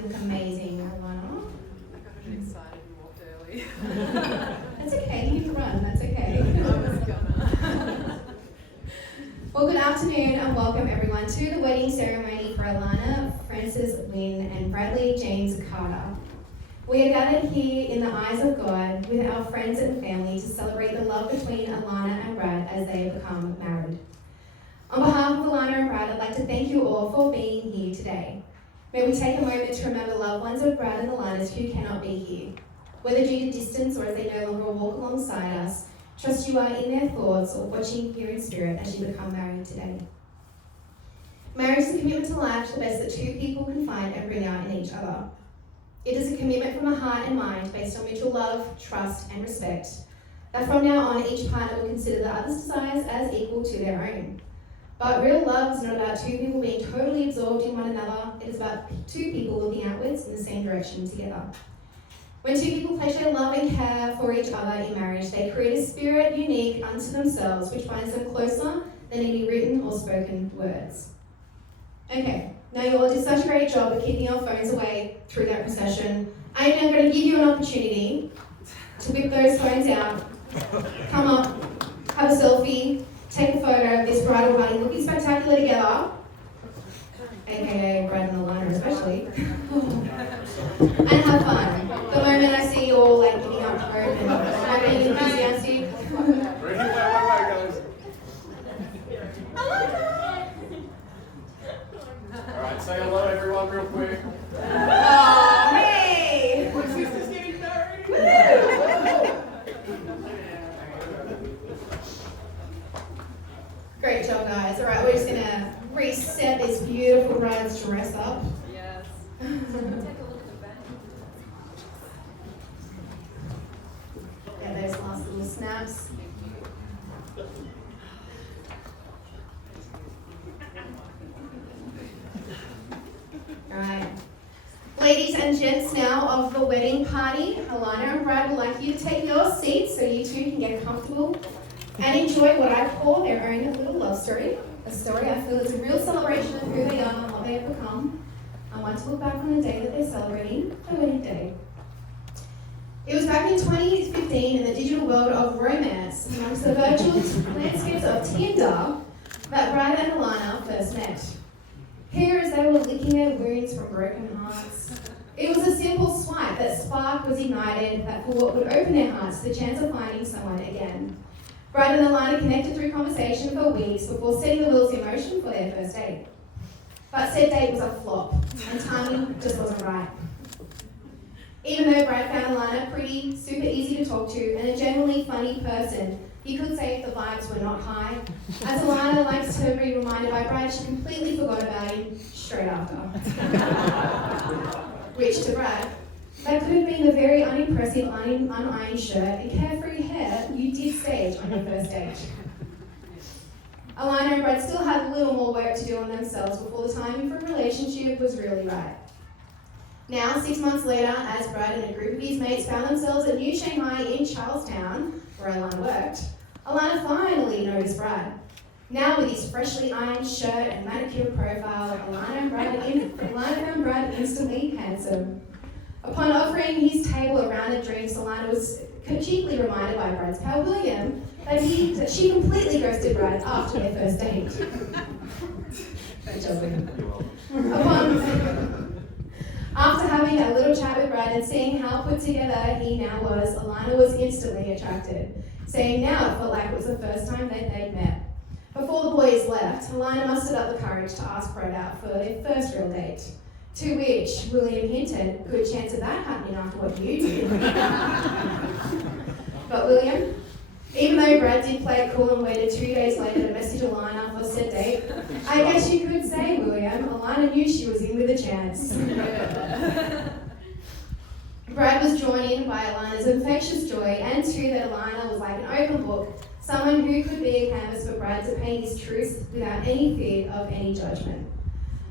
You look amazing, Alanna. I got a bit excited and walked early. That's okay, you can run, that's okay. I was gonna. Well, good afternoon and welcome everyone to the wedding ceremony for Alanna, Francis, Lynn and Bradley James Carter. We are gathered here in the eyes of God with our friends and family to celebrate the love between Alanna and Brad as they have become married. On behalf of Alanna and Brad, I'd like to thank you all for being here today. May we take a moment to remember loved ones of Brad and Alanna who cannot be here. Whether due to distance or as they no longer walk alongside us, trust you are in their thoughts or watching here in spirit as you become married today. Marriage is a commitment to life, the best that two people can find and bring out in each other. It is a commitment from the heart and mind based on mutual love, trust and respect, that from now on each partner will consider the other's desires as equal to their own. But real love is not about two people being totally absorbed in one another, it is about two people looking outwards in the same direction together. When two people pledge their love and care for each other in marriage, they create a spirit unique unto themselves, which binds them closer than any written or spoken words. Okay, now you all did such a great job of keeping your phones away through that procession. I am now going to give you an opportunity to whip those phones out, come up, have a selfie, take a photo of this bridal party looking spectacular together, aka Brad and Alanna especially, and have fun. The moment I see you all like giving up hope and not being enthusiastic. Wait, guys. Alright, say hello everyone real quick. Oh, hey! My sister's getting married! Woo! Great job, guys. Alright, we're just gonna reset this beautiful bride's dress up. Yes. Take a look at the back. Yeah, those last little snaps. Alright. Ladies and gents now of the wedding party, Alanna and Brad would like you to take your seats so you two can get comfortable and enjoy what I call their own little love story. A story I feel is a real celebration of who they are and what they have become. I want to look back on the day that they're celebrating, their wedding day. It was back in 2015 in the digital world of romance, amongst the virtual landscapes of Tinder, that Brad and Alanna first met. Here as they were licking their wounds from broken hearts. It was a simple swipe, that spark was ignited that for what would open their hearts to the chance of finding someone again. Brad and Alanna connected through conversation for weeks before setting the wheels in motion for their first date. But said date was a flop, and timing just wasn't right. Even though Brad found Alanna pretty, super easy to talk to, and a genuinely funny person, you could say the vibes were not high. As Alanna likes to be reminded by Brad, she completely forgot about him straight after. Which to Brad, that could have been the very unimpressive unironed shirt and carefree hair you did stage on your first date. Alanna and Brad still had a little more work to do on themselves before the timing for a relationship was really right. Now, 6 months later, as Brad and a group of his mates found themselves at New Shanghai in Charlestown, where Alanna worked, Alanna finally noticed Brad. Now with his freshly ironed shirt and manicured profile, Alanna and Brad instantly handsome. Upon offering his table a round of drinks, Alanna was cheaply reminded by Brad's pal William that she completely ghosted Brad after their first date. After having a little chat with Brad and seeing how put together he now was, Alanna was instantly attracted, saying now it felt like it was the first time that they'd met. Before the boys left, Alanna mustered up the courage to ask Brad out for their first real date. To which William hinted, good chance of that happening after what you did. But William, even though Brad did play it cool and waited 2 days later to message Alanna for said date, I guess you could say, William, Alanna knew she was in with a chance. Brad was drawn in by Alanna's infectious joy and too that Alanna was like an open book, someone who could be a canvas for Brad to paint his truth without any fear of any judgment.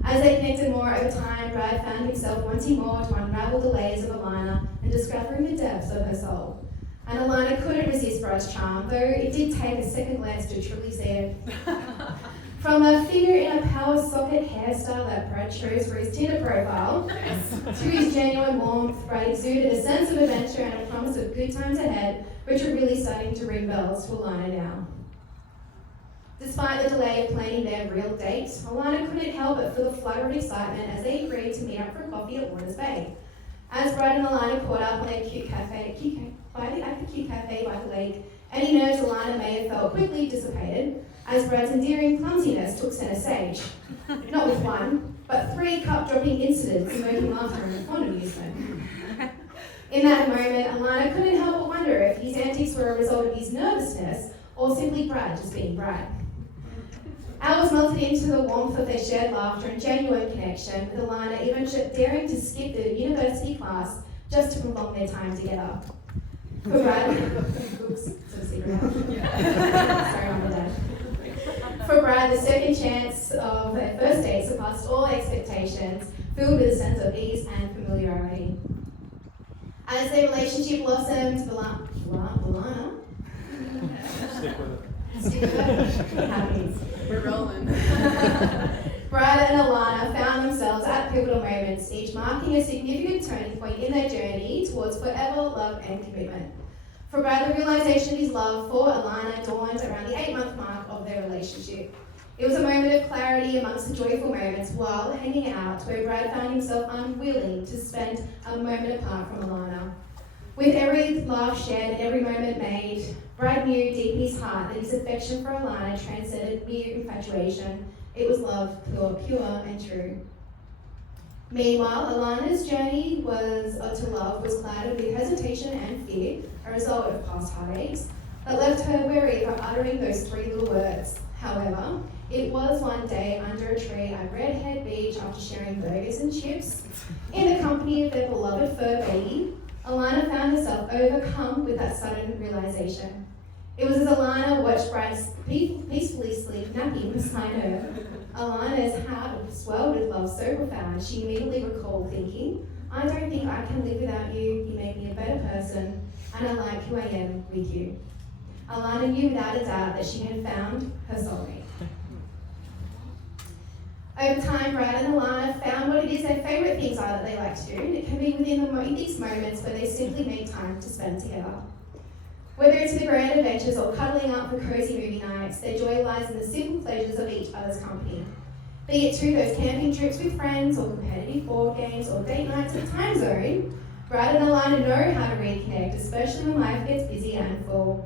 As they connected more over time, Brad found himself wanting more to unravel the layers of Alanna and discovering the depths of her soul. And Alanna couldn't resist Brad's charm, though it did take a second glance to truly see it. From a figure in a power socket hair hairstyle that Brad chose for his Tinder profile, to his genuine warmth, Brad exuded a sense of adventure and a promise of good times ahead, which are really starting to ring bells to Alanna now. Despite the delay of planning their real date, Alanna couldn't help but feel a flutter of excitement as they agreed to meet up for coffee at Waters Bay. As Brad and Alanna caught up on their at the cute cafe by the lake, any nerves Alanna may have felt quickly dissipated, as Brad's endearing clumsiness took centre stage. Not with one, but 3 cup-dropping incidents, evoking laughter and fond amusement. In that moment, Alanna couldn't help but wonder if his antics were a result of his nervousness or simply Brad just being Brad. Hours melted into the warmth of their shared laughter and genuine connection, with Alanna even daring to skip the university class just to prolong their time together. For Brad, sorry, Mum and Dad. For Brad, the second chance of their first date surpassed all expectations, filled with a sense of ease and familiarity. As their relationship blossomed, Alanna. Stick with it. Stick with it. It happens. We're rolling. Brad and Alanna found themselves at pivotal moments, each marking a significant turning point in their journey towards forever love and commitment. For Brad, the realization of his love for Alanna dawned around the 8-month mark of their relationship. It was a moment of clarity amongst the joyful moments while hanging out, where Brad found himself unwilling to spend a moment apart from Alanna. With every laugh shared and every moment made, Brad knew deep in his heart that his affection for Alanna transcended mere infatuation. It was love, pure and true. Meanwhile, Alanna's journey to love was clouded with hesitation and fear, a result of past heartaches, that left her wary of uttering those 3 little words. However, it was one day under a tree at Redhead Beach, after sharing burgers and chips, in the company of their beloved fur baby, Alanna found herself overcome with that sudden realization. It was as Alanna watched Brad peacefully sleep napping beside her. Alanna's heart swelled with love so profound, she immediately recalled thinking, I don't think I can live without you, you make me a better person, and I like who I am with you. Alanna knew without a doubt that she had found her soulmate. Over time, Brad and Alanna found what it is their favourite things are that they like to do, and it can be within these moments where they simply make time to spend together. Whether it's the grand adventures or cuddling up for cosy movie nights, their joy lies in the simple pleasures of each other's company. Be it to those camping trips with friends, or competitive board games, or date nights at Time Zone, Brad and Alanna know how to reconnect, especially when life gets busy and full.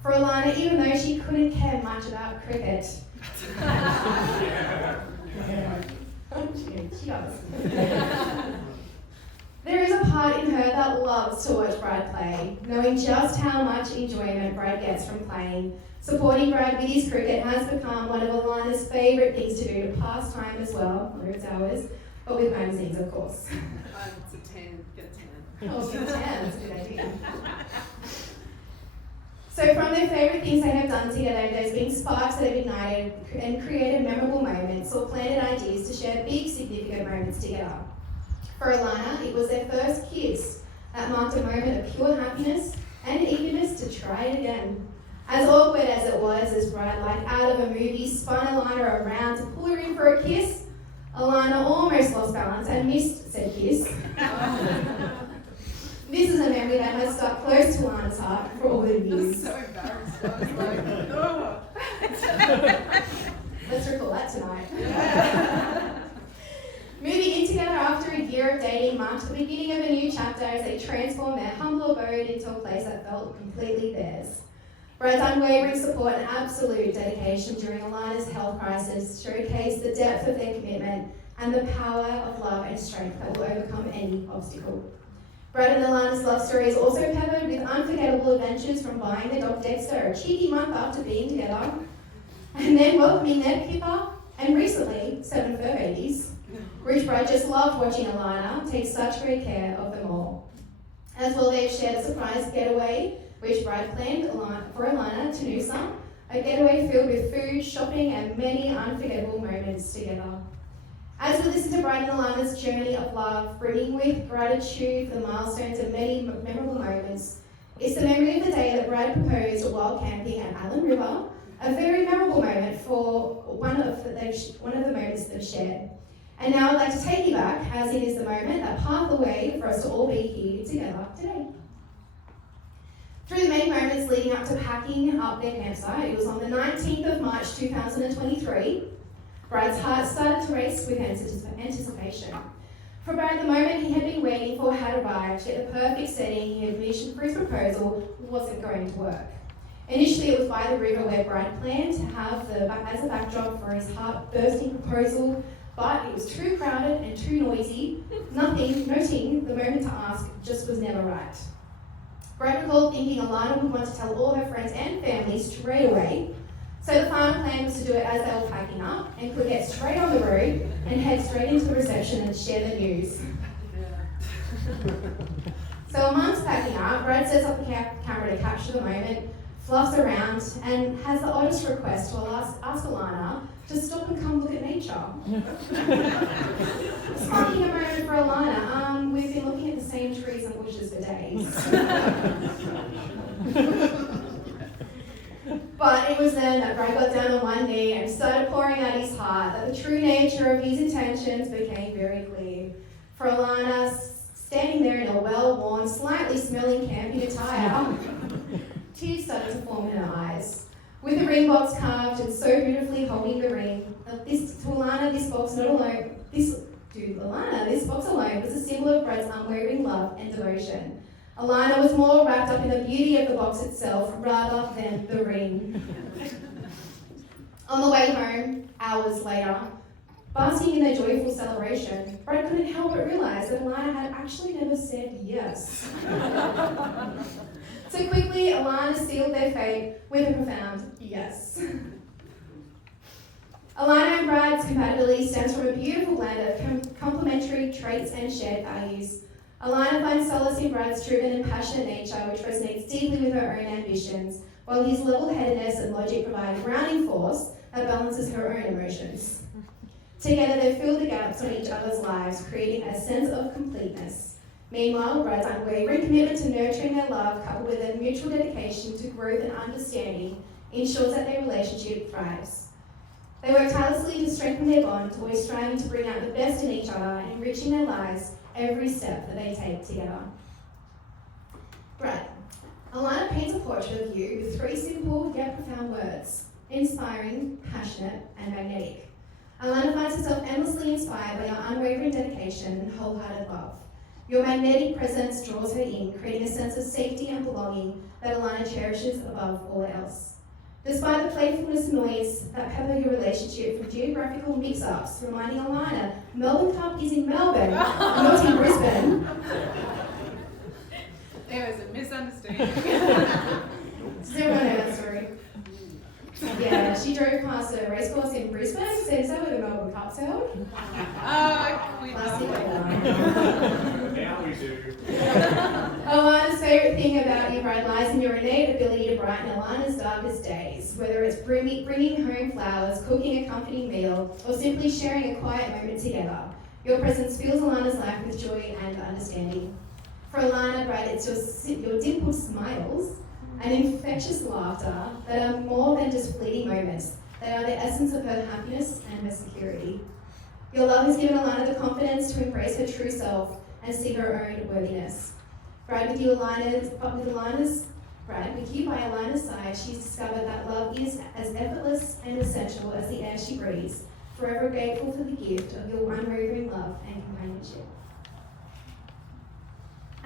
For Alanna, even though she couldn't care much about cricket, she does. There is a part in her that loves to watch Brad play, knowing just how much enjoyment Brad gets from playing. Supporting Brad with his cricket has become one of Alanna's favourite things to do to pass time as well, whether it's ours, but with magazines, of course. It's a 10, get a 10. Oh, get a 10, that's a good idea. So from their favourite things they have done together, there's been sparks that have ignited and created memorable moments or planted ideas to share big, significant moments together. For Alanna, it was their first kiss that marked a moment of pure happiness and eagerness to try it again. As awkward as it was, as Brad, like out of a movie, spun Alanna around to pull her in for a kiss, Alanna almost lost balance and missed said kiss. This is a memory that has stuck close to Alanna's heart for all the I was years. so embarrassed. I was like, oh. Let's recall that tonight. Moving in together after a year of dating marked the beginning of a new chapter as they transformed their humble abode into a place that felt completely theirs. Brad's unwavering support and absolute dedication during Alanna's health crisis showcased the depth of their commitment and the power of love and strength that will overcome any obstacle. Brad and Alanna's love story is also peppered with unforgettable adventures, from buying their dog Dexter a cheeky month after being together, and then welcoming their Pippa, and recently 7 fur babies, which Brad just loved watching Alanna take such great care of them all. As well, they've shared a surprise getaway, which Brad planned for Alanna to Noosa, a getaway filled with food, shopping, and many unforgettable moments together. As we listen to Brad and Alanna's journey of love, bringing with gratitude for the milestones and many memorable moments, it's the memory of the day that Brad proposed while camping at Allen River, a very memorable moment for one of the moments they've shared. And now I'd like to take you back, as it is the moment that paved the way for us to all be here together today. Through the many moments leading up to packing up their campsite, it was on the 19th of March 2023, Brad's heart started to race with anticipation. For Brad, the moment he had been waiting for had arrived, yet the perfect setting he had envisioned for his proposal wasn't going to work. Initially, it was by the river where Brad planned to have as a backdrop for his heart-bursting proposal, but it was too crowded and too noisy. Noting the moment to ask just was never right. Brad recalled thinking Alanna would want to tell all her friends and family straight away, so the final plan was to do it as they were packing up and could get straight on the road and head straight into the reception and share the news. So amongst packing up, Brad sets up the camera to capture the moment, fluffs around, and has the oddest request to ask Alanna to stop and come look at nature. Sparking a moment for Alanna, we've been looking at the same trees and bushes for days. But it was then that Brad got down on one knee and started pouring out his heart, that the true nature of his intentions became very clear. For Alanna, standing there in a well-worn, slightly smelling camping attire, tears started to form in her eyes. With the ring box carved and so beautifully holding the ring, this box alone was a symbol of Brad's unwavering love and devotion. Alanna was more wrapped up in the beauty of the box itself rather than the ring. On the way home, hours later, basking in their joyful celebration, Brad couldn't help but realise that Alanna had actually never said yes. So quickly, Alanna sealed their fate with a profound yes. Alanna and Brad's compatibility stems from a beautiful blend of complementary traits and shared values. Alanna finds solace in Brad's driven and passionate nature, which resonates deeply with her own ambitions, while his level-headedness and logic provide a grounding force that balances her own emotions. Together, they fill the gaps on each other's lives, creating a sense of completeness. Meanwhile, Brad's unwavering commitment to nurturing their love, coupled with their mutual dedication to growth and understanding, ensures that their relationship thrives. They work tirelessly to strengthen their bond, always striving to bring out the best in each other and enriching their lives every step that they take together. Brad, Alanna paints a portrait of you with 3 simple yet profound words: inspiring, passionate, and magnetic. Alanna finds herself endlessly inspired by your unwavering dedication and wholehearted love. Your magnetic presence draws her in, creating a sense of safety and belonging that Alanna cherishes above all else. Despite the playfulness and noise that pepper your relationship from geographical mix-ups, reminding Alanna Melbourne Cup is in Melbourne, not in Brisbane. There was a misunderstanding. Does everyone know that story? Yeah, she drove past a racecourse in Brisbane, so is that where the Melbourne Cup's held? We Classic know. Now we do. Alanna's favourite thing about you, Brad, lies in your innate ability to brighten Alanna's darkest days, whether it's bringing home flowers, cooking a comforting meal, or simply sharing a quiet moment together. Your presence fills Alanna's life with joy and understanding. For Alanna, Brad, it's your dimpled smiles and infectious laughter that are more than just fleeting moments. They are the essence of her happiness and her security. Your love has given Alanna the confidence to embrace her true self and see her own worthiness. Brad, with you by Alanna's side, she's discovered that love is as effortless and essential as the air she breathes, forever grateful for the gift of your unwavering love and companionship.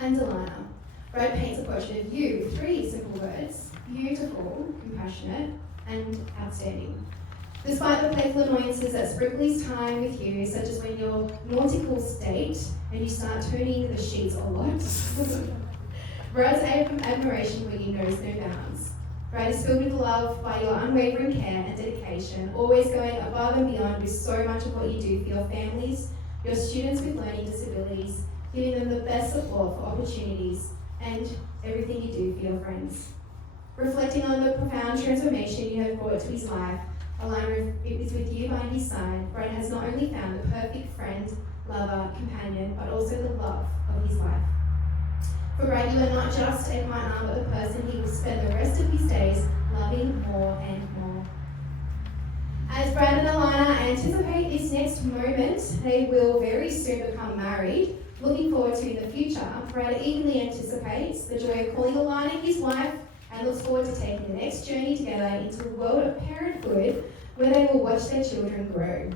And Alanna, Brad paints a portrait of you with 3 simple words: beautiful, compassionate, and outstanding. Despite the playful annoyances that sprinkle his time with you, such as when you're nautical state and you start turning the sheets a lot, Brad's admiration for you knows no bounds. Brad is filled with love by your unwavering care and dedication, always going above and beyond with so much of what you do for your families, your students with learning disabilities, giving them the best support for opportunities, and everything you do for your friends. Reflecting on the profound transformation you have brought to his life, Alanna is with you by his side. Brad has not only found the perfect friend, lover, companion, but also the love of his life. For Brad, you are not just a partner, but the person he will spend the rest of his days loving more and more. As Brad and Alanna anticipate this next moment, they will very soon become married. Looking forward to in the future, Brad eagerly anticipates the joy of calling Alanna his wife and looks forward to taking the next journey together into the world of parenthood where they will watch their children grow.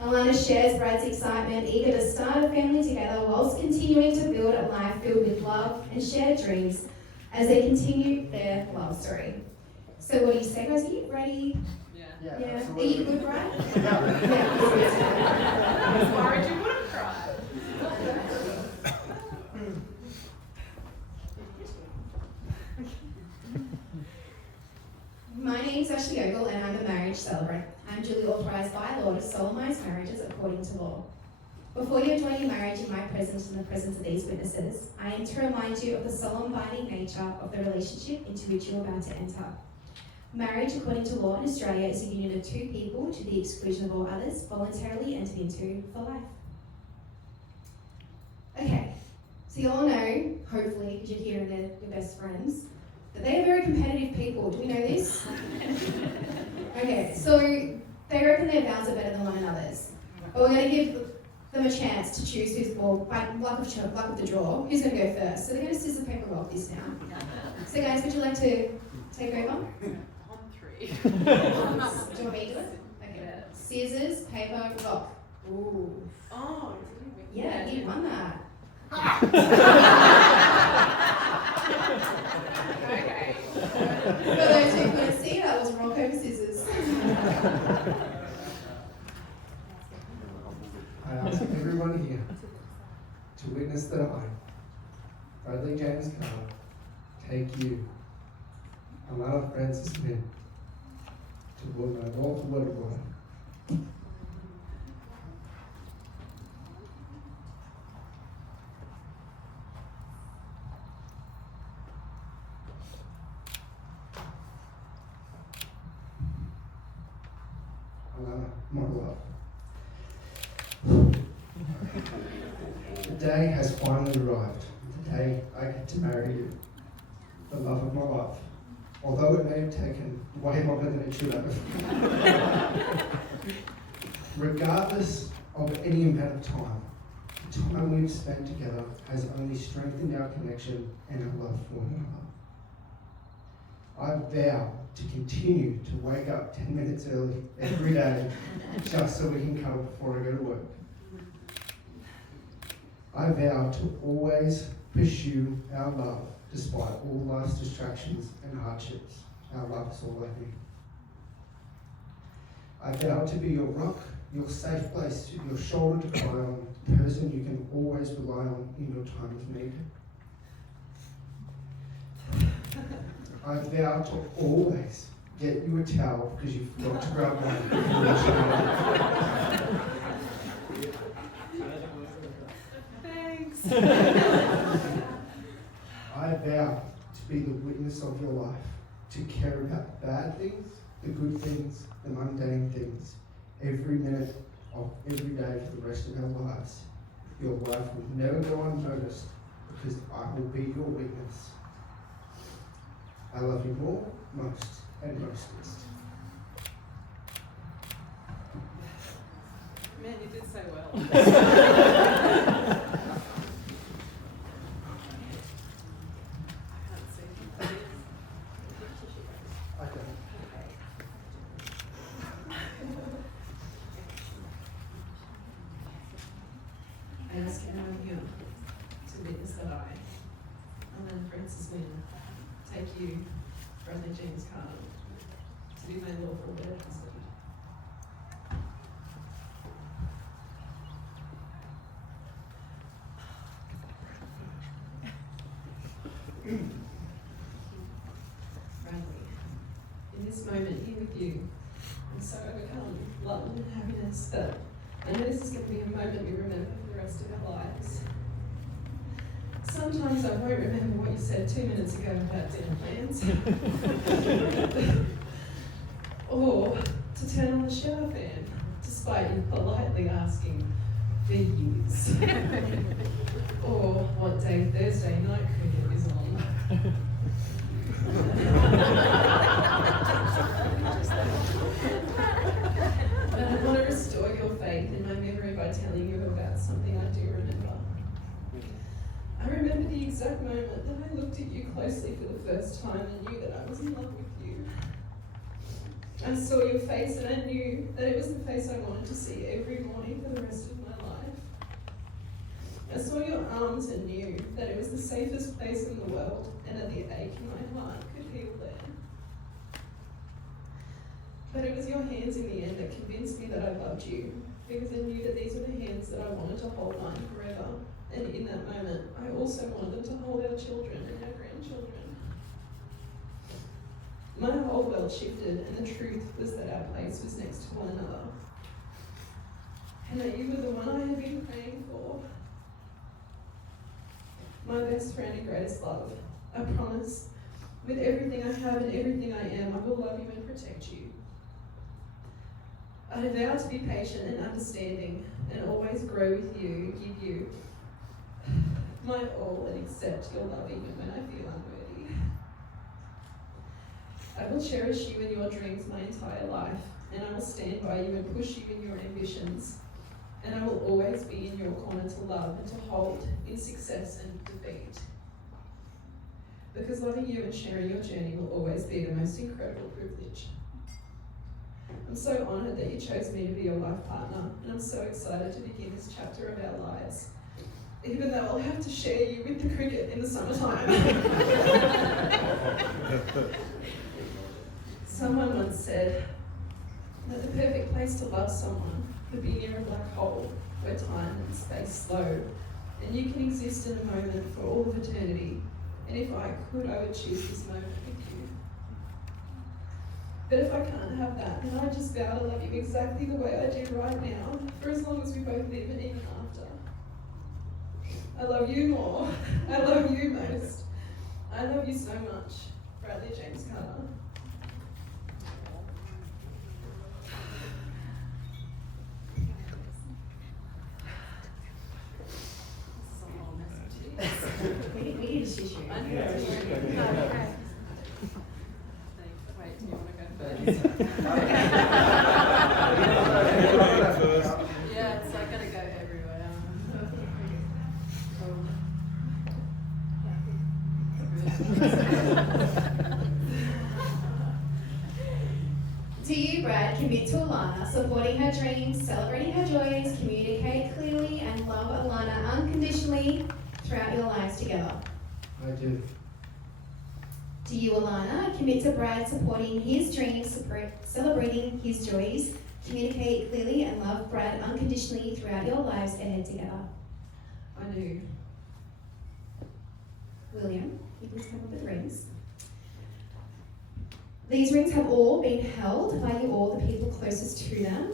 Alanna shares Brad's excitement, eager to start a family together whilst continuing to build a life filled with love and shared dreams as they continue their love story. So what do you say, guys? Are you ready? Yeah. Are Absolutely. you good, Brad? Yeah. Why would you want to cry? My name is Ashley Ogle and I'm a marriage celebrant. I'm duly authorised by law to solemnise marriages according to law. Before you join in marriage in my presence and the presence of these witnesses, I am to remind you of the solemn binding nature of the relationship into which you are about to enter. Marriage, according to law in Australia, is a union of two people to the exclusion of all others, voluntarily entered into for life. Okay, so you all know, hopefully, because you're here and they're your best friends, that they are very competitive people. Do we know this? Okay, so they reckon their vows are better than one another's. But we're going to give them a chance to choose who's, well, by luck of the draw, who's going to go first. So they're going to scissors, paper, rock this now. So guys, would you like to take over? On 3. Do you want me to do it? Okay. Scissors, paper, rock. Ooh. Oh, Yeah, you won that. okay. For those who couldn't see, that was rock, paper, scissors. I ask everyone here to witness that I, Bradley James Carter, take you, Alanna Francis Min, to will my lawful word of God. Alanna, my love. The day has finally arrived. The day I get to marry you, the love of my life. Although it may have taken way longer than it should have. Regardless of any amount of time, the time we've spent together has only strengthened our connection and our love for one another. I vow to continue to wake up 10 minutes early every day just so we can cuddle before I go to work. I vow to always pursue our love despite all life's distractions and hardships. Our love is all I need. I vow to be your rock, your safe place, your shoulder to cry on, the person you can always rely on in your time of need. I vow to always get you a towel because you forgot to grab one before you showered. Thanks. I vow to be the witness of your life, to care about the bad things, the good things, the mundane things, every minute of every day for the rest of our lives. Your life will never go unnoticed because I will be your witness. I love you more, most, and mostest. Man, you did so well. I ask everyone here to witness that I, Alanna and Francis Min, take you, Bradley James Carter, to be my lawful wedded husband. Bradley, in this moment here with you, I'm so overcome with love and happiness that I know this is going to be a moment we remember for the rest of our lives. Sometimes I won't remember what you said 2 minutes ago about dinner plans. Or to turn on the shower fan, despite you politely asking for years. Or what day Thursday night cricket is on. telling you about something I do remember. I remember the exact moment that I looked at you closely for the first time and knew that I was in love with you. I saw your face and I knew that it was the face I wanted to see every morning for the rest of my life. I saw your arms and knew that it was the safest place in the world and that the ache in my heart could heal there. But it was your hands in the end that convinced me that I loved you, because I knew that these were the hands that I wanted to hold mine forever. And in that moment, I also wanted them to hold our children and our grandchildren. My whole world shifted, and the truth was that our place was next to one another. And that you were the one I had been praying for. My best friend and greatest love. I promise, with everything I have and everything I am, I will love you and protect you. I vow to be patient and understanding, and always grow with you, give you my all, and accept your love even when I feel unworthy. I will cherish you and your dreams my entire life, and I will stand by you and push you in your ambitions, and I will always be in your corner to love and to hold in success and defeat. Because loving you and sharing your journey will always be the most incredible privilege. I'm so honoured that you chose me to be your life partner, and I'm so excited to begin this chapter of our lives, even though I'll have to share you with the cricket in the summertime. Someone once said that the perfect place to love someone would be near a black hole where time and space slow, and you can exist in a moment for all of eternity. And if I could, I would choose this moment with you. But if I can't have that, then I just vow to love you exactly the way I do right now, for as long as we both live and even after. I love you more. I love you most. I love you so much. Bradley James Carter. We need a tissue. I know. Yeah. Wait, do you want to go first? Yeah, it's like gonna go everywhere. Do you, Brad, commit to Alanna, supporting her dreams, celebrating her joys, communicate clearly, and love Alanna unconditionally throughout your lives together? I do. Do you, Alanna, commit to Brad, supporting his dreams, celebrating his joys, communicate clearly, and love Brad unconditionally throughout your lives ahead together? I do. William, you please come up with rings. These rings have all been held by you all, the people closest to them.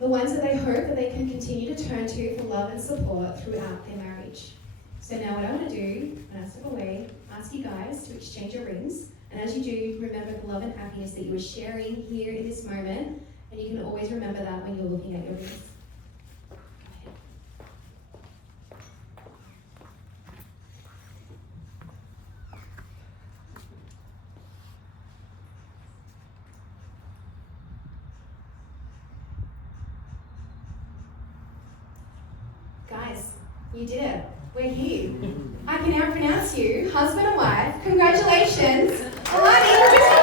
The ones that they hope that they can continue to turn to for love and support throughout their marriage. So now what I want to do, when I step away, ask you guys to exchange your rings. And as you do, remember the love and happiness that you are sharing here in this moment. And you can always remember that when you're looking at your rings. Guys, you did it. We're here. I can now pronounce you husband and wife. Congratulations. Alanna,